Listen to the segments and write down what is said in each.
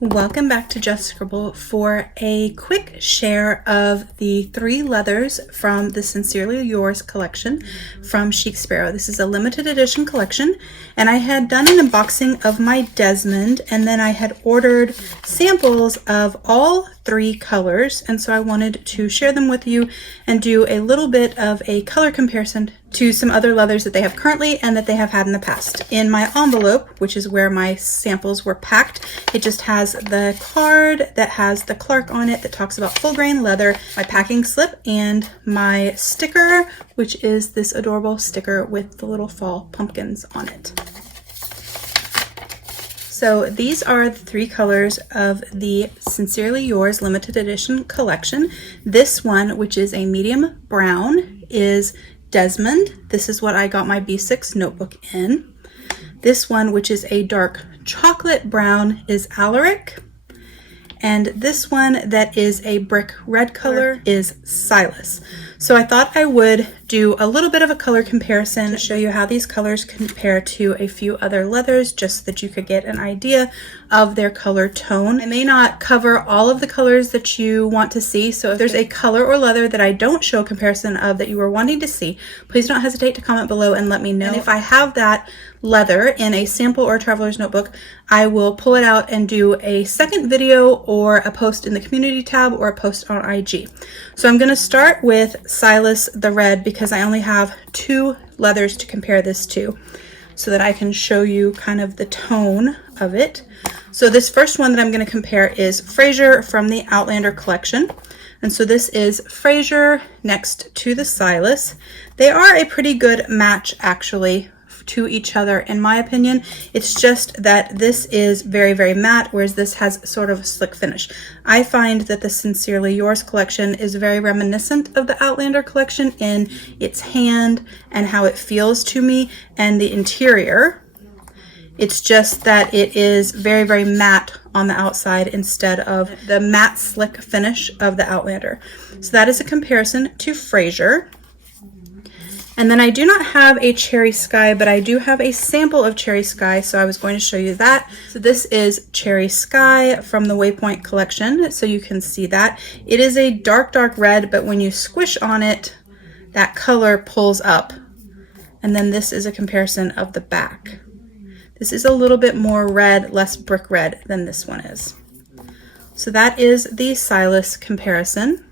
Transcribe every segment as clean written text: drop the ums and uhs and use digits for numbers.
Welcome back to Just Scribble for a quick share of the 3 leathers from the Sincerely Yours collection from Chic Sparrow. This is a limited edition collection, and I had done an unboxing of my Desmond, and then I had ordered samples of all 3 colors, and so I wanted to share them with you and do a little bit of a color comparison to some other leathers that they have currently and that they have had in the past. In my envelope, which is where my samples were packed, it just has the card that has the Clark on it that talks about full grain leather, my packing slip, and my sticker, which is this adorable sticker with the little fall pumpkins on it. So these are the 3 colors of the Sincerely Yours limited edition collection. This one, which is a medium brown, is Desmond. This is what I got my B6 notebook in. This one, which is a dark chocolate brown, is Alaric. And this one that is a brick red color is Silas. So I thought I would do a little bit of a color comparison to show you how these colors compare to a few other leathers, just so that you could get an idea of their color tone. I may not cover all of the colors that you want to see, so if there's a color or leather that I don't show a comparison of that you were wanting to see, please don't hesitate to comment below and let me know. And if I have that leather in a sample or a traveler's notebook, I will pull it out and do a second video or a post in the community tab or a post on IG. So I'm going to start with Silas the red because I only have 2 leathers to compare this to, so that I can show you kind of the tone of it. So this first one that I'm going to compare is Fraser from the Outlander collection. And so this is Fraser next to the Silas. They are a pretty good match actually to each other in my opinion. It's just that this is very, very matte, whereas this has sort of a slick finish. I find that the Sincerely Yours collection is very reminiscent of the Outlander collection in its hand and how it feels to me, and the interior. It's just that it is very, very matte on the outside instead of the matte slick finish of the Outlander. So that is a comparison to Fraser. And then I do not have a Cherry Sky, but I do have a sample of Cherry Sky, so I was going to show you that. So this is Cherry Sky from the Waypoint collection, so you can see that. It is a dark, dark red, but when you squish on it, that color pulls up. And then this is a comparison of the back. This is a little bit more red, less brick red than this one is. So that is the Silas comparison.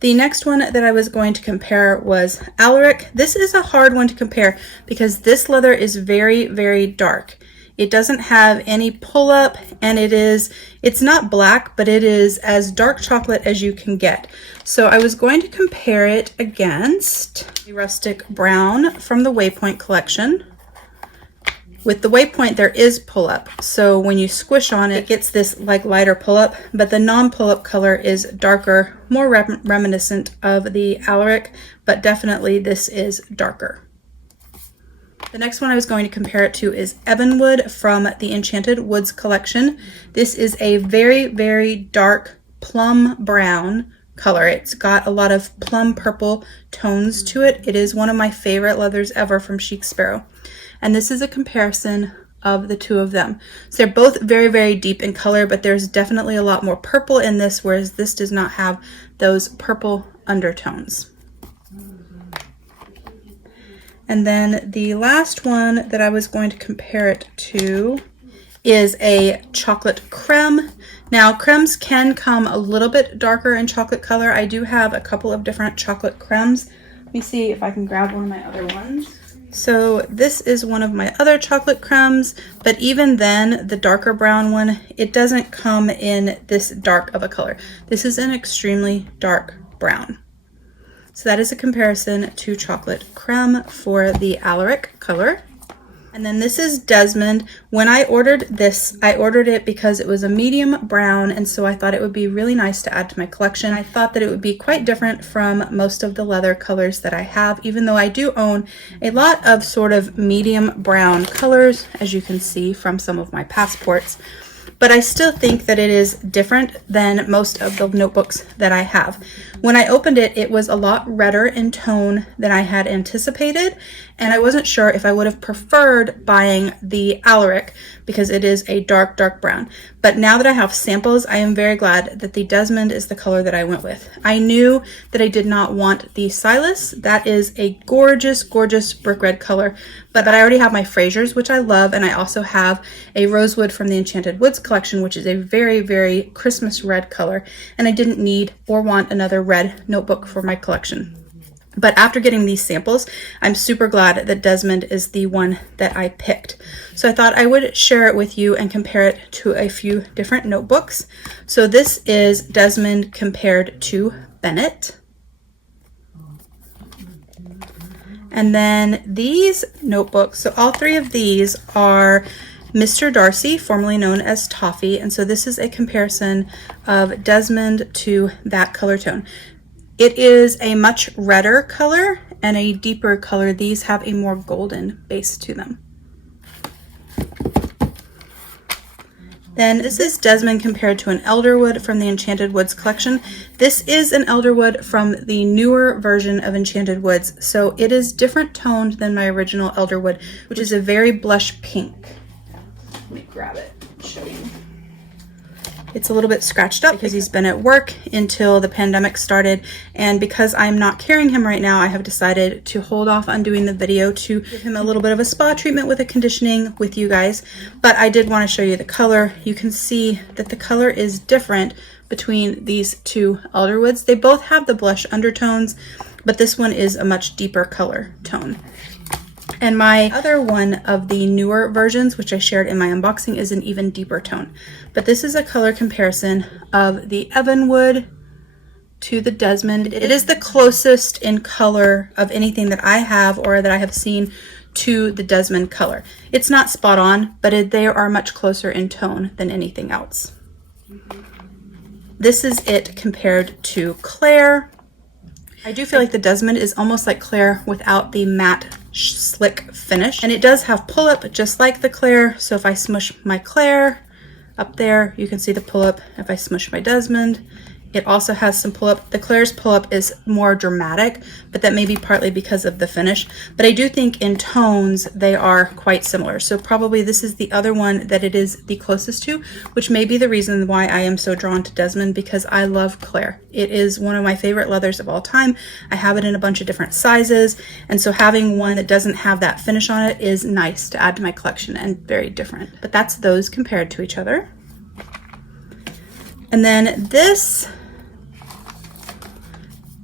The next one that I was going to compare was Alaric. This is a hard one to compare because this leather is very, very dark. It doesn't have any pull up, and it's not black, but it is as dark chocolate as you can get. So I was going to compare it against the Rustic Brown from the Waypoint collection. With the Waypoint, there is pull-up, so when you squish on it, it gets this like lighter pull-up, but the non-pull-up color is darker, more reminiscent of the Alaric, but definitely this is darker. The next one I was going to compare it to is Ebonwood from the Enchanted Woods collection. This is a very, very dark plum brown color. It's got a lot of plum purple tones to it. It is one of my favorite leathers ever from Chic Sparrow. And this is a comparison of the 2 of them. So they're both very, very deep in color, but there's definitely a lot more purple in this, whereas this does not have those purple undertones. And then the last one that I was going to compare it to is a chocolate creme. Now, cremes can come a little bit darker in chocolate color. I do have a couple of different chocolate cremes. Let me see if I can grab one of my other ones. So this is one of my other chocolate cremes, but even then, the darker brown one, it doesn't come in this dark of a color. This is an extremely dark brown. So that is a comparison to chocolate creme for the Alaric color. And then this is Desmond. When I ordered this, I ordered it because it was a medium brown, and so I thought it would be really nice to add to my collection. I thought that it would be quite different from most of the leather colors that I have, even though I do own a lot of sort of medium brown colors, as you can see from some of my passports. but I still think that it is different than most of the notebooks that I have. When I opened it, it was a lot redder in tone than I had anticipated, and I wasn't sure if I would have preferred buying the Alaric because it is a dark, dark brown. But now that I have samples, I am very glad that the Desmond is the color that I went with. I knew that I did not want the Silas. That is a gorgeous, gorgeous brick red color, but I already have my Frasers, which I love, and I also have a Rosewood from the Enchanted Woods collection, which is a very, very Christmas red color, and I didn't need or want another red notebook for my collection. But after getting these samples, I'm super glad that Desmond is the one that I picked. So I thought I would share it with you and compare it to a few different notebooks. So this is Desmond compared to Bennett. And then these notebooks, so all three of these are Mr. Darcy, formerly known as Toffee. And so this is a comparison of Desmond to that color tone. It is a much redder color and a deeper color. These have a more golden base to them. Then this is Desmond compared to an Elderwood from the Enchanted Woods collection. This is an Elderwood from the newer version of Enchanted Woods, so it is different toned than my original Elderwood, which is a very blush pink. Let me grab it and show you. It's a little bit scratched up because he's been at work until the pandemic started, and because I'm not carrying him right now, I have decided to hold off on doing the video to give him a little bit of a spa treatment with a conditioning with you guys. But I did want to show you the color. You can see that the color is different between these two Elderwoods. They both have the blush undertones, but this one is a much deeper color tone. And my other one of the newer versions, which I shared in my unboxing, is an even deeper tone. But this is a color comparison of the Evanwood to the Desmond. It is the closest in color of anything that I have or that I have seen to the Desmond color. It's not spot on, but they are much closer in tone than anything else. This is it compared to Claire. I do feel like the Desmond is almost like Claire without the matte slick finish, and it does have pull-up just like the Claire. So if I smush my Claire up there, you can see the pull-up. If I smush my Desmond, it also has some pull-up. The Claire's pull-up is more dramatic, but that may be partly because of the finish. But I do think in tones they are quite similar. So probably this is the other one that it is the closest to, which may be the reason why I am so drawn to Desmond, because I love Claire. It is one of my favorite leathers of all time. I have it in a bunch of different sizes, and so having one that doesn't have that finish on it is nice to add to my collection and very different. But that's those compared to each other. And then this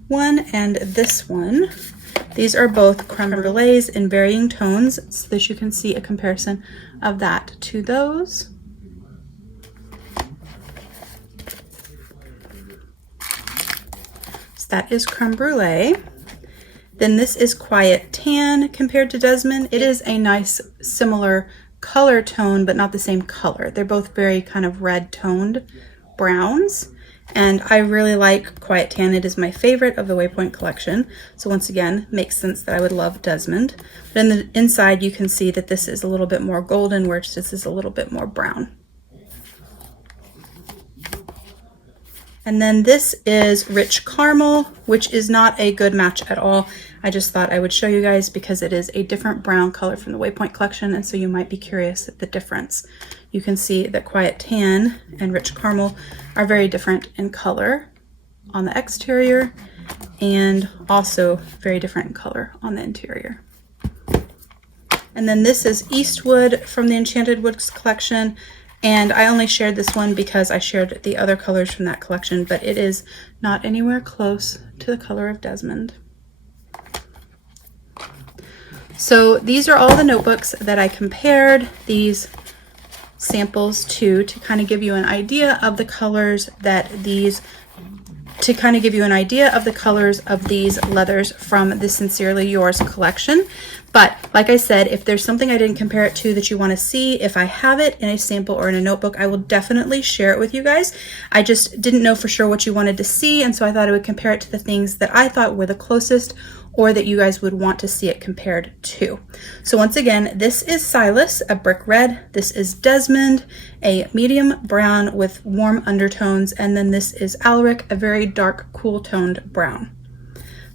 one and this one, these are both Creme Brulees in varying tones, so that you can see a comparison of that to those. So that is Creme Brulee. Then this is Quiet Tan compared to Desmond. It is a nice similar color tone, but not the same color. They're both very kind of red toned browns. And I really like Quiet Tan. It is my favorite of the Waypoint collection. So once again, makes sense that I would love Desmond. But in the inside, you can see that this is a little bit more golden, whereas this is a little bit more brown. And then this is Rich Caramel, which is not a good match at all. I just thought I would show you guys because it is a different brown color from the Waypoint collection, and so you might be curious at the difference. You can see that Quiet Tan and Rich Caramel are very different in color on the exterior and also very different in color on the interior. And then this is Eastwood from the Enchanted Woods collection. And I only shared this one because I shared the other colors from that collection, but it is not anywhere close to the color of Desmond. So these are all the notebooks that I compared these samples to kind of give you an idea of the colors that these leathers from the Sincerely Yours collection. But like I said, if there's something I didn't compare it to that you want to see, if I have it in a sample or in a notebook, I will definitely share it with you guys. I just didn't know for sure what you wanted to see, and so I thought I would compare it to the things that I thought were the closest or that you guys would want to see it compared to. So once again, this is Silas, a brick red. This is Desmond, a medium brown with warm undertones. And then this is Alaric, a very dark, cool toned brown.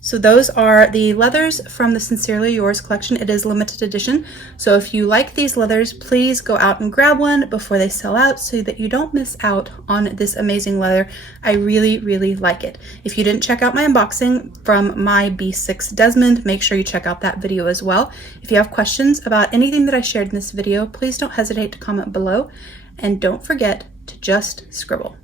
So those are the leathers from the Sincerely Yours collection. It is limited edition. So if you like these leathers, please go out and grab one before they sell out so that you don't miss out on this amazing leather. I really, really like it. If you didn't check out my unboxing from my B6 Desmond, make sure you check out that video as well. If you have questions about anything that I shared in this video, please don't hesitate to comment below. And don't forget to just scribble.